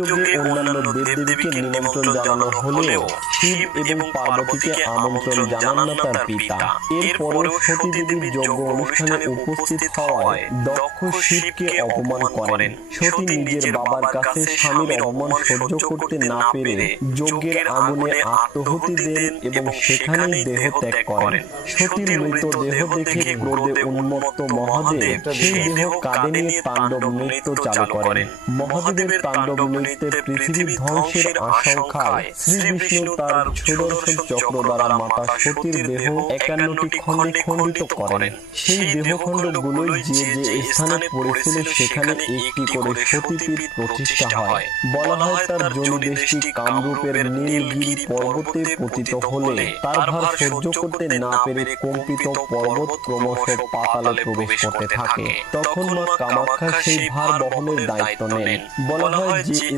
যজ্ঞে অন্যান্য দেবদেবীকে নিমন্ত্রণ জানানো হলেও শিব এবং পার্বতীকে আমন্ত্রণ জানান না তার পিতা। এরপরেও সতী দেবীর যজ্ঞ অনুষ্ঠানে উপস্থিত হওয়ায় দক্ষ শিবকে অপমান করেন। সতী নিজের বাবার কাছে স্বামীর অপমান সহ্য করতে না পেরে যজ্ঞের আগুনে আত্মাহুতি দেন এবং সেখানেই দেহ ত্যাগ করেন। সতীর মৃতদেহ দেখে ক্রোধে উন্মত্ত মহাদেব সেই দেহ কাঁধে নিয়ে তাণ্ডব নৃত্য চালু করেন। মহাদেবের তাণ্ডব নৃত্যে পৃথিবীর ধ্বংসের আশঙ্কায় শ্রী বিষ্ণু তার সুদর্শন চক্র দ্বারা মাতা সতীর দেহ 51টি খণ্ডে খণ্ডিত করেন। সেই দেহখণ্ডগুলোই যে যে স্থানে পড়েছিল সেখানে একটি করে সতীপীঠ প্রতিষ্ঠা হয়। বলা হয় তার জনিদেশটি কামরূপের নীলগিরি পর্বতে পতিত হলে তার ভার সহ্য করতে না পেরে কম্পিত পর্বত ক্রমশ পাতালে প্রবেশ করতে থাকে। তখন মা কামাখ্যা সেই ভার বহনের দায়িত্ব নেন। বলা হয় যে